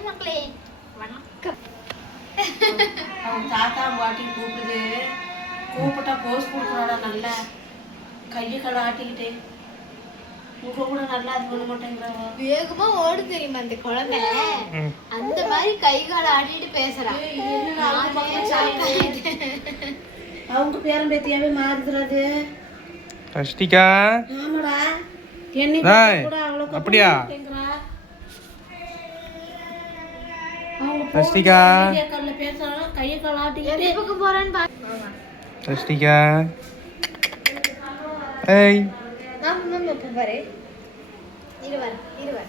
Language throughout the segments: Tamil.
ஹாய் மக்களே, வணக்கம். அவன் தாத்தா பாட்டி கூப்பிடுது, கூப்பிட்டா போஸ் கொடுக்குறாடா. நல்லா கையை கடை ஆட்டிக்கிட்டு உங்க கூட நல்லா இது பண்ண மாட்டேங்கிறாங்க. வேகமா ஓடு தெரியுமா அந்த குழந்தை, அந்த மாதிரி கை கால ஆட்டிட்டு பேசுறான். அவங்க பேரம் பேத்தியாவே மாறுதுறது. ரஷ்டிகா, ஆமாடா, என்னை கூட அவ்வளோ அப்படியா? ரஷ்டிகா, பேசுறான், கையை கால ஆட்டிக்கிட்டு பக்கம் போறான்னு பாக்க. ரஷ்டிகா, ஏய் பாரு, இருவர் இருவர்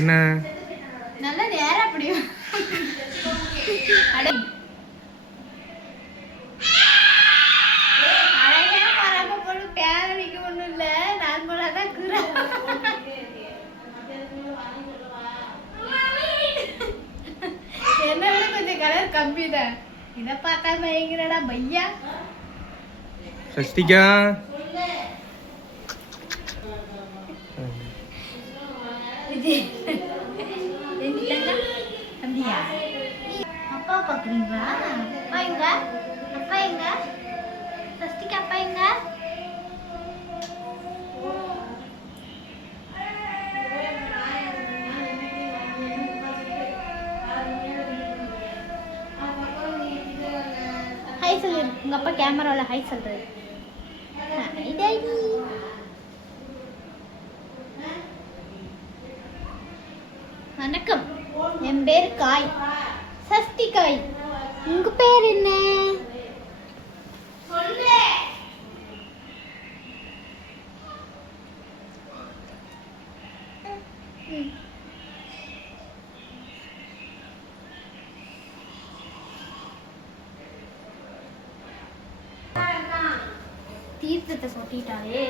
என்ன நல்ல நேரம் அப்படியே பேரணிக்கு ஒண்ணும் இல்ல, நார்மலா தான் என்ன விட கொஞ்சம் கலர் கம்மி தான். இதை பார்த்தா பயங்கரடா பையா. ரஷ்டிகா, அப்பா பாக்குறீங்களா? அப்பா எங்க? அப்பா எங்க? சஷ்டிக்கு அப்பா எங்க? ஹாய் சொல்லு. உங்க அப்பா கேமரால ஹாய் சொல்றாரு. Hi daddy. வணக்கம், என் பேர் காய், சஷ்டி காய். உங்க பேர் என்ன? தீர்த்தத்தை சொட்டிட்டாலே